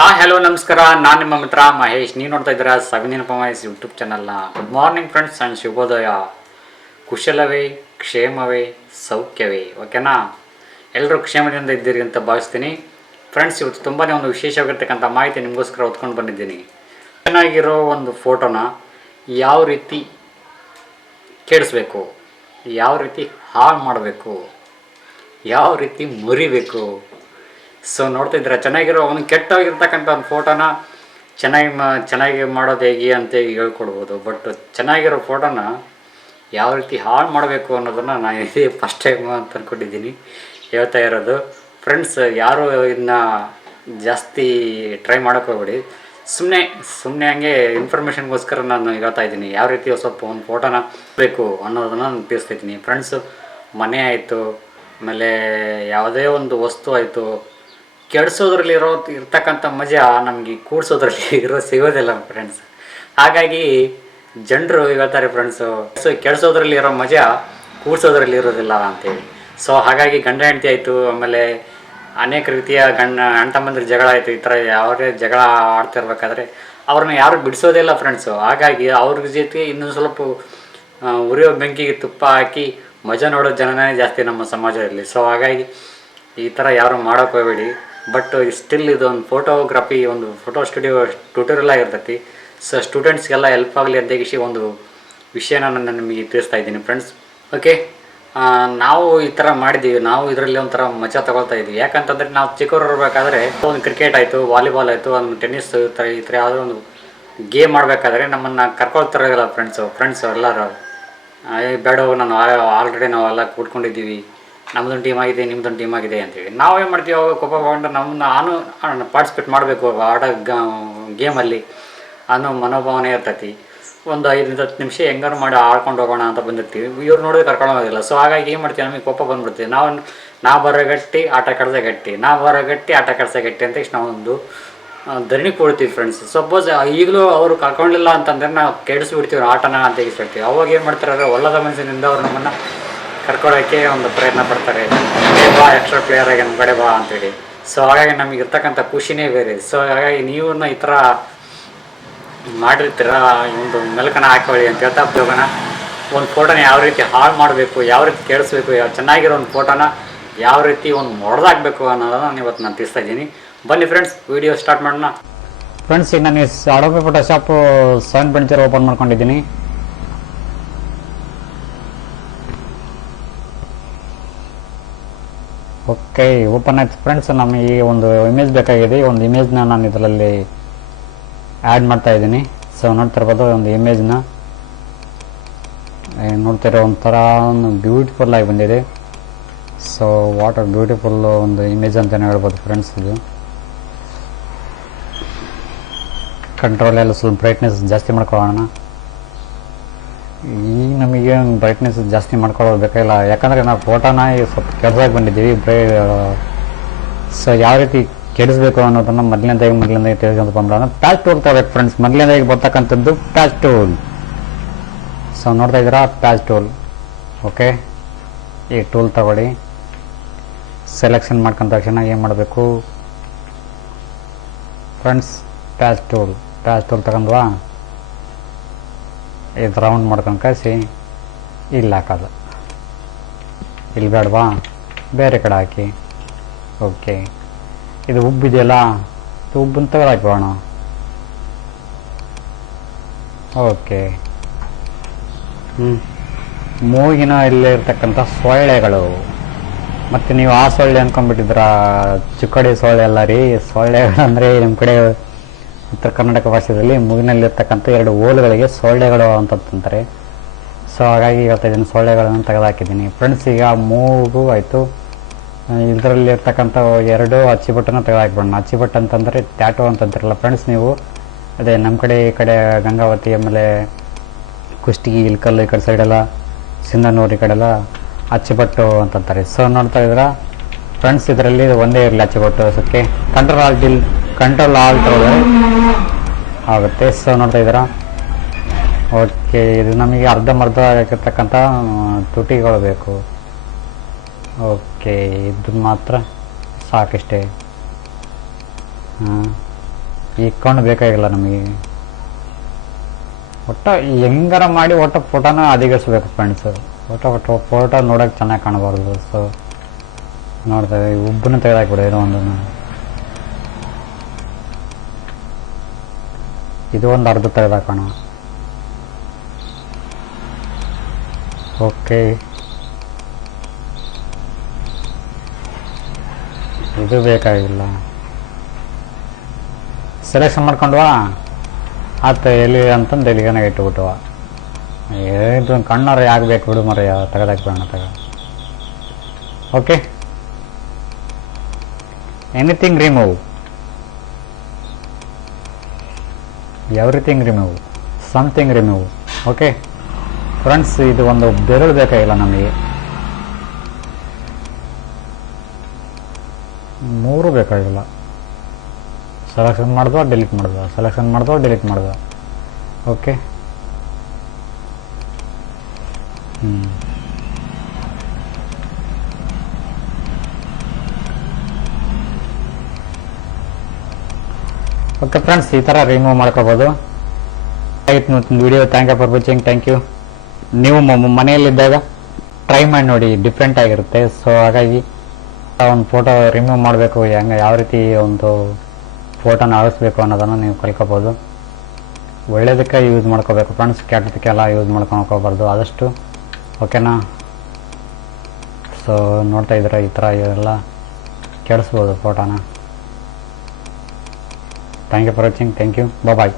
Hello ನಮಸ್ಕಾರ. ನಾನು ನಿಮ್ಮ ಮಿತ್ರ ಮಹೇಶ್. ನೀವು ನೋಡ್ತಾ ಇದ್ದೀರಾ ಸವಿನಿನಪ ಮಹೇಶ್ ಯೂಟ್ಯೂಬ್ ಚಾನಲ್ನ. ಗುಡ್ ಮಾರ್ನಿಂಗ್ ಫ್ರೆಂಡ್ಸ್ ಆ್ಯಂಡ್ ಶುಭೋದಯ. ಕುಶಲವೇ, ಕ್ಷೇಮವೇ, ಸೌಖ್ಯವೇ. ಓಕೆನಾ? ಎಲ್ಲರೂ ಕ್ಷೇಮದಿಂದ ಇದ್ದೀರಿ ಅಂತ ಭಾವಿಸ್ತೀನಿ ಫ್ರೆಂಡ್ಸ್. ಇವತ್ತು ತುಂಬಾ ಒಂದು ವಿಶೇಷವಾಗಿರ್ತಕ್ಕಂಥ ಮಾಹಿತಿ ನಿಮಗೋಸ್ಕರ ಹೊತ್ಕೊಂಡು ಬಂದಿದ್ದೀನಿ. ಚೆನ್ನಾಗಿರೋ ಒಂದು ಫೋಟೋನ ಯಾವ ರೀತಿ ಕೆಡಿಸ್ಬೇಕು, ಯಾವ ರೀತಿ ಹಾಳು ಮಾಡಬೇಕು, ಯಾವ ರೀತಿ ಮುರಿಬೇಕು. ಸೊ ನೋಡ್ತಿದ್ರೆ ಚೆನ್ನಾಗಿರೋ ಒಂದು ಕೆಟ್ಟೋಗಿರ್ತಕ್ಕಂಥ ಒಂದು ಫೋಟೋನ ಚೆನ್ನಾಗಿ ಮಾಡೋದು ಹೇಗೆ ಅಂತ ಹೇಳ್ಕೊಡ್ಬೋದು. ಬಟ್ ಚೆನ್ನಾಗಿರೋ ಫೋಟೋನ ಯಾವ ರೀತಿ ಹಾಳು ಮಾಡಬೇಕು ಅನ್ನೋದನ್ನು ನಾನು ಇದೇ ಫಸ್ಟ್ ಟೈಮ್ ಅಂತ ಅಂದ್ಕೊಂಡಿದ್ದೀನಿ ಹೇಳ್ತಾ ಇರೋದು ಫ್ರೆಂಡ್ಸ್. ಯಾರು ಇದನ್ನ ಜಾಸ್ತಿ ಟ್ರೈ ಮಾಡೋಕ್ಕೆ ಹೋಗ್ಬೇಡಿ. ಸುಮ್ಮನೆ ಹಂಗೆ ಇನ್ಫಾರ್ಮೇಷನ್ಗೋಸ್ಕರ ನಾನು ಹೇಳ್ತಾ ಇದ್ದೀನಿ ಯಾವ ರೀತಿ ಸ್ವಲ್ಪ ಒಂದು ಫೋಟೋನ ಬೇಕು ಅನ್ನೋದನ್ನು ನಾನು ತಿಳಿಸ್ತಿದ್ದೀನಿ ಫ್ರೆಂಡ್ಸು. ಮನೆ ಆಯಿತು, ಆಮೇಲೆ ಯಾವುದೇ ಒಂದು ವಸ್ತು ಆಯಿತು, ಕೆಡಿಸೋದ್ರಲ್ಲಿ ಇರ್ತಕ್ಕಂಥ ಮಜಾ ನಮಗೆ ಕೂಡ್ಸೋದ್ರಲ್ಲಿ ಸಿಗೋದಿಲ್ಲ ಫ್ರೆಂಡ್ಸ್. ಹಾಗಾಗಿ ಜನರು ಹೇಳ್ತಾರೆ ಫ್ರೆಂಡ್ಸು, ಕೆಡಿಸೋದ್ರಲ್ಲಿ ಇರೋ ಮಜಾ ಕೂಡ್ಸೋದ್ರಲ್ಲಿ ಇರೋದಿಲ್ಲ ಅಂತೇಳಿ. ಸೊ ಹಾಗಾಗಿ ಗಂಡ ಹೆಂಡತಿ ಆಯಿತು, ಆಮೇಲೆ ಅನೇಕ ರೀತಿಯ ಅಣ್ಣ ತಮ್ಮಂದಿರ ಜಗಳ ಆಯಿತು, ಈ ಥರ ಯಾವುದೇ ಜಗಳ ಆಡ್ತಿರ್ಬೇಕಾದ್ರೆ ಅವ್ರನ್ನ ಯಾರು ಬಿಡಿಸೋದಿಲ್ಲ ಫ್ರೆಂಡ್ಸು. ಹಾಗಾಗಿ ಅವ್ರ ಜೊತೆ ಇನ್ನೊಂದು ಸ್ವಲ್ಪ ಉರಿಯೋ ಬೆಂಕಿಗೆ ತುಪ್ಪ ಹಾಕಿ ಮಜಾ ನೋಡೋ ಜನನೇ ಜಾಸ್ತಿ ನಮ್ಮ ಸಮಾಜದಲ್ಲಿ. ಸೊ ಹಾಗಾಗಿ ಈ ಥರ ಯಾರು ಮಾಡೋಕ್ಕೆ ಹೋಗಬೇಡಿ. ಬಟ್ ಸ್ಟಿಲ್ ಇದೊಂದು ಫೋಟೋಗ್ರಫಿ, ಒಂದು ಫೋಟೋ ಸ್ಟುಡಿಯೋ ಟ್ಯೂಟೋರಿಯಲ್ ಆಗಿರ್ತೈತಿ. ಸೊ ಸ್ಟೂಡೆಂಟ್ಸ್ಗೆಲ್ಲ ಹೆಲ್ಪ್ ಆಗಲಿ ಅಂತ ಒಂದು ವಿಷಯನ ನಾನು ನಿಮಗೆ ತಿಳಿಸ್ತಾ ಇದ್ದೀನಿ ಫ್ರೆಂಡ್ಸ್. ಓಕೆ, ನಾವು ಈ ಥರ ಮಾಡಿದ್ದೀವಿ. ನಾವು ಇದರಲ್ಲಿ ಒಂಥರ ಮಜಾ ತಗೊಳ್ತಾ ಇದ್ದೀವಿ. ಯಾಕಂತಂದರೆ ನಾವು ಚಿಕ್ಕವರು ಇರಬೇಕಾದ್ರೆ ಒಂದು ಕ್ರಿಕೆಟ್ ಆಯಿತು, ವಾಲಿಬಾಲ್ ಆಯಿತು, ಒಂದು ಟೆನ್ನಿಸ್ ಈ ಥರ ಯಾವುದೋ ಒಂದು ಗೇಮ್ ಮಾಡಬೇಕಾದ್ರೆ ನಮ್ಮನ್ನು ಕರ್ಕೊಳ್ತಾರಲ್ಲ ಫ್ರೆಂಡ್ಸು ಎಲ್ಲರೂ. ಬೇಡ, ನಾನು ಆಲ್ರೆಡಿ ನಾವೆಲ್ಲ ಕೂತ್ಕೊಂಡಿದ್ದೀವಿ, ನಮ್ಮದೊಂದು ಟೀಮ್ ಆಗಿದೆ, ನಿಮ್ಮದೊಂದು ಟೀಮ್ ಆಗಿದೆ ಅಂತೇಳಿ ನಾವೇನು ಮಾಡ್ತೀವಿ, ಅವಾಗ ಕೋಪಗೊಂಡು ನಾನು ಪಾರ್ಟಿಸಿಪೇಟ್ ಮಾಡಬೇಕು ಆಡೋ ಗೇಮಲ್ಲಿ ಅನ್ನೋ ಮನೋಭಾವನೆ ಇರ್ತೈತಿ. ಒಂದು 5-10 ನಿಮಿಷ ಹೆಂಗಾರು ಮಾಡಿ ಆಡ್ಕೊಂಡು ಹೋಗೋಣ ಅಂತ ಬಂದಿರ್ತೀವಿ. ಇವ್ರು ನೋಡಿದ್ರೆ ಕರ್ಕೊಂಡು ಹೋಗೋದಿಲ್ಲ. ಸೊ ಹಾಗಾಗಿ ಏನು ಮಾಡ್ತೀವಿ, ನಮಗೆ ಕೋಪ ಬಂದುಬಿಡ್ತೀವಿ. ನಾವು ಬರೋ ಗಟ್ಟಿ ಆಟ ಕಡ್ಸೋ ಗಟ್ಟಿ, ನಾವು ಬರೋ ಗಟ್ಟಿ ಆಟ ಕಡ್ಸೋ ಗಟ್ಟಿ ಅಂತ ಇಷ್ಟು ನಾವೊಂದು ಧರಣಿ ಕೊಡ್ತೀವಿ ಫ್ರೆಂಡ್ಸ್. ಸಪೋಸ್ ಈಗಲೂ ಅವರು ಕರ್ಕೊಂಡಿಲ್ಲ ಅಂತಂದರೆ ನಾವು ಕೆಡಿಸ್ಬಿಡ್ತೀವಿ ಆಟನ ಅಂತ ಹೇಳ್ತೀವಿ. ಅವಾಗ ಏನು ಮಾಡ್ತಾರೆ, ಒಲ್ಲದ ಮನಸ್ಸಿನಿಂದ ಅವ್ರು ನಮ್ಮನ್ನು ಕರ್ಕೊಳ್ಳೋಕ್ಕೆ ಒಂದು ಪ್ರಯತ್ನ ಪಡ್ತಾರೆ. ಬಾ, ಎಕ್ಸ್ಟ್ರಾ ಪ್ಲೇಯರ್ ಆಗಿ ನಮ್ಮ ಕಡೆ ಬಾ ಅಂತೇಳಿ. ಸೊ ಹಾಗಾಗಿ ನಮಗೆ ಇರ್ತಕ್ಕಂಥ ಖುಷಿನೇ ಬೇರೆ. ಸೊ ಹಾಗಾಗಿ ನೀವು ಈ ಥರ ಮಾಡಿರ್ತೀರ, ಒಂದು ಮೆಲುಕನ ಹಾಕೊಳ್ಳಿ ಅಂತ ಹೇಳ್ತಾ ಹೋಗೋಣ. ಒಂದು ಫೋಟೋನ ಯಾವ ರೀತಿ ಹಾಳು ಮಾಡಬೇಕು, ಯಾವ ರೀತಿ ಕೆಡಿಸ್ಬೇಕು, ಚೆನ್ನಾಗಿರೋ ಒಂದು ಫೋಟೋನ ಯಾವ ರೀತಿ ಒಂದು ಮೊಡೆದಾಕಬೇಕು ಅನ್ನೋದನ್ನು ಇವತ್ತು ನಾನು ತಿಳಿಸ್ತಾ ಇದ್ದೀನಿ. ಬನ್ನಿ ಫ್ರೆಂಡ್ಸ್, ವಿಡಿಯೋ ಸ್ಟಾರ್ಟ್ ಮಾಡೋಣ ಫ್ರೆಂಡ್ಸ್. ಈಗ ನಾನು ಅಡೋಬಿ ಫೋಟೋಶಾಪ್ 7.0 ಓಪನ್ ಮಾಡ್ಕೊಂಡಿದ್ದೀನಿ. ಓಕೆ, ಓಪನ್ ಆಯ್ತು ಫ್ರೆಂಡ್ಸ್. ನಮಗೆ ಒಂದು ಇಮೇಜ್ ಬೇಕಾಗಿದೆ. ಒಂದು ಇಮೇಜ್ನ ನಾನು ಇದರಲ್ಲಿ ಆ್ಯಡ್ ಮಾಡ್ತಾ ಇದ್ದೀನಿ. ಸೊ ನೋಡ್ತಿರ್ಬೋದು, ಒಂದು ಇಮೇಜ್ನ ನೋಡ್ತಿರೋ ಒಂಥರ ಬ್ಯೂಟಿಫುಲ್ ಆಗಿ ಬಂದಿದೆ. ಸೊ ವಾಟ್ ಆರ್ ಬ್ಯೂಟಿಫುಲ್ ಒಂದು ಇಮೇಜ್ ಅಂತಲೇ ಹೇಳ್ಬೋದು ಫ್ರೆಂಡ್ಸ್. ಇದು ಕಂಟ್ರೋಲೆಲ್ಲ ಸ್ವಲ್ಪ ಬ್ರೈಟ್ನೆಸ್ ಜಾಸ್ತಿ ಮಾಡ್ಕೊಳ್ಳೋಣ. ಈಗ ನಮಗೆ ಬ್ರೈಟ್ನೆಸ್ ಜಾಸ್ತಿ ಮಾಡ್ಕೊಳ್ಳೋದು ಬೇಕಾಗಿಲ್ಲ, ಯಾಕಂದರೆ ನಾವು ಫೋಟೋನ ಸ್ವಲ್ಪ ಕೆಡ್ಸಾಗಿ ಬಂದಿದ್ದೀವಿ. ಸೊ ಯಾವ ರೀತಿ ಕೆಡಿಸ್ಬೇಕು ಅನ್ನೋದನ್ನು ಮೊದಲನೇದಾಗಿ ತಿಳಿಸ್ಕೊಂತ ಬಂದ್ಬಿಡೋಣ. ಪ್ಯಾಚ್ ಟೂಲ್ ತಗೋಬೇಕು ಫ್ರೆಂಡ್ಸ್. ಮೊದಲನೇದಾಗಿ ಬರ್ತಕ್ಕಂಥದ್ದು ಪ್ಯಾಚ್ ಟೂಲ್. ಸೊ ನೋಡ್ತಾ ಇದ್ದೀರಾ, ಪ್ಯಾಚ್ ಟೂಲ್. ಓಕೆ, ಈ ಟೂಲ್ ತಗೊಳ್ಳಿ. ಸೆಲೆಕ್ಷನ್ ಮಾಡ್ಕೊಂಡ ತಕ್ಷಣ ಏನು ಮಾಡಬೇಕು ಫ್ರೆಂಡ್ಸ್, ಪ್ಯಾಚ್ ಟೂಲ್ ತಗೊಂಡ್ವಾ, ಇದು ರೌಂಡ್ ಮಾಡ್ಕೊಂಡು ಕಳಿಸಿ ಇಲ್ಲಿ ಹಾಕೋದು. ಇಲ್ಲಿ ಬೇಡವಾ, ಬೇರೆ ಕಡೆ ಹಾಕಿ. ಓಕೆ, ಇದು ಉಬ್ಬಿದೆಯಲ್ಲ, ಉಬ್ಬನ್ನು ತೆಗೆದು ಹಾಕೋಣ. ಓಕೆ, ಮೂಗಿನ ಇಲ್ಲೇ ಇರ್ತಕ್ಕಂಥ ಸೊಳ್ಳೆಗಳು. ಮತ್ತು ನೀವು ಆ ಸೊಳ್ಳೆ ಅಂದ್ಕೊಂಡ್ಬಿಟ್ಟಿದ್ರ, ಚಿಕ್ಕಡಿ ಸೊಳ್ಳೆ ಅಲ್ಲ ರೀ. ಸೊಳ್ಳೆಗಳು ಅಂದರೆ ನಮ್ಮ ಕಡೆ ಉತ್ತರ ಕರ್ನಾಟಕ ಭಾಷೆಯಲ್ಲಿ ಮೂಗಿನಲ್ಲಿರ್ತಕ್ಕಂಥ 2 ಹೋಲುಗಳಿಗೆ ಸೊಳ್ಳೆಗಳು ಅಂತಂತಾರೆ. ಸೊ ಹಾಗಾಗಿ ಹೇಳ್ತಾ ಇದ್ದೀನಿ, ಸೊಳ್ಳೆಗಳನ್ನು ತೆಗೆದುಹಾಕಿದ್ದೀನಿ ಫ್ರೆಂಡ್ಸ್. ಈಗ ಮೂಗು ಆಯಿತು, ಇದರಲ್ಲಿರ್ತಕ್ಕಂಥ 2 ಅಚ್ಚಿಬಟ್ಟನ್ನು ತೆಗೆದುಹಾಕ್ಬಿಡೋಣ. ಅಚ್ಚಿಬಟ್ಟು ಅಂತಂದರೆ ಟ್ಯಾಟೋ ಅಂತಂತಿರಲ್ಲ ಫ್ರೆಂಡ್ಸ್ ನೀವು. ಅದೇ ನಮ್ಮ ಕಡೆ ಈ ಕಡೆ ಗಂಗಾವತಿ, ಆಮೇಲೆ ಕುಷ್ಟಗಿ, ಇಲ್ಕಲ್ಲು ಈ ಕಡೆ ಸೈಡೆಲ್ಲ, ಸಿಂಧನೂರು ಈ ಕಡೆಲ್ಲ ಅಚ್ಚಿಬಟ್ಟು ಅಂತಂತಾರೆ. ಸೊ ನೋಡ್ತಾ ಇದ್ದೀರಾ ಫ್ರೆಂಡ್ಸ್, ಇದರಲ್ಲಿ ಒಂದೇ ಇರಲಿ ಅಚ್ಚಿಬಟ್ಟು. ಓಕೆ, ಕಂಟ್ರೋಲ್ ಆಲ್ಟ್ ಆಗುತ್ತೆ. ಸೊ ನೋಡ್ತಾ ಇದ್ದೀರಾ. ಓಕೆ, ಇದು ನಮಗೆ ಅರ್ಧಂಬರ್ಧ ಆಗಿರ್ತಕ್ಕಂಥ ತುಟಿಗಳು ಬೇಕು. ಓಕೆ, ಇದು ಮಾತ್ರ ಸಾಕಷ್ಟೇ. ಈ ಕಣ್ಣು ಬೇಕಾಗಿಲ್ಲ ನಮಗೆ. ಒಟ್ಟು ಹೆಂಗಾರ ಮಾಡಿ ಒಟ್ಟು ಫೋಟೋನ ಅಧಿಗರಿಸ್ಬೇಕು ಫ್ರೆಂಡ್ಸ್. ಒಟ್ಟು ಫೋಟೋ ನೋಡೋಕೆ ಚೆನ್ನಾಗಿ ಕಾಣಬಾರ್ದು. ಸೊ ನೋಡ್ತೇವೆ ಉಬ್ಬನ್ನು ತೆಗೆದಾಕ್ಬಿಡು ಏನೋ ಒಂದನ್ನು. ಇದು ಒಂದು ಅರ್ಧ ತೆಗೆದಾಕೋಣ. ಓಕೆ, ಇದು ಬೇಕಾಗಿಲ್ಲ. ಸೆಲೆಕ್ಷನ್ ಮಾಡ್ಕೊಂಡ್ವಾ ಆತ ಎಲ್ಲಿ ಅಂತಂದು ಎಲ್ಲಿಗನ ಇಟ್ಟುಬಿಟ್ಟವ. ಇದು ಕಣ್ಣಾರ ಯಾಕೆ ಬೇಕು ಬಿಡು ಮರ, ತೆಗೆದಾಕ್ಬೇಡ ತಗ. Okay, anything remove, everything remove, something remove. Okay friends, ಇದು ಒಂದು ಬೆರಳು ಬೇಕಾಗಿಲ್ಲ ನಮಗೆ, 3 ಬೇಕಾಗಿಲ್ಲ. ಸೆಲೆಕ್ಷನ್ ಮಾಡ್ದೋ ಡಿಲೀಟ್ ಮಾಡ್ದೋ, ಸೆಲೆಕ್ಷನ್ ಮಾಡ್ದೋ ಡಿಲೀಟ್ ಮಾಡ್ದೋ. ಓಕೆ, ಓಕೆ ಫ್ರೆಂಡ್ಸ್, ಈ ಥರ ರಿಮೂವ್ ಮಾಡ್ಕೋಬೋದು. ಆಯ್ತು video. Thank you for watching. Thank you. ನೀವು ಮನೆಯಲ್ಲಿದ್ದಾಗ ಟ್ರೈ ಮಾಡಿ ನೋಡಿ, ಡಿಫ್ರೆಂಟ್ ಆಗಿರುತ್ತೆ. ಸೊ ಹಾಗಾಗಿ ಒಂದು ಫೋಟೋ ರಿಮೂವ್ ಮಾಡಬೇಕು, ಹೆಂಗೆ ಯಾವ ರೀತಿ ಒಂದು ಫೋಟೋನ ಅಳಿಸ್ಬೇಕು ಅನ್ನೋದನ್ನು ನೀವು ಕಲ್ಕೋಬೋದು. ಒಳ್ಳೆಯದಕ್ಕೆ ಯೂಸ್ ಮಾಡ್ಕೋಬೇಕು ಫ್ರೆಂಡ್ಸ್, ಕೆಟ್ಟದಕ್ಕೆಲ್ಲ ಯೂಸ್ ಮಾಡ್ಕೊಂಡು ಹೋಗ್ಬಾರ್ದು ಆದಷ್ಟು. ಓಕೆನಾ? ಸೊ ನೋಡ್ತಾ ಇದ್ರೆ ಈ ಥರ ಎಲ್ಲ ಕೆಡಿಸ್ಬೋದು ಫೋಟೋನ. Thank you for watching. Thank you. Bye.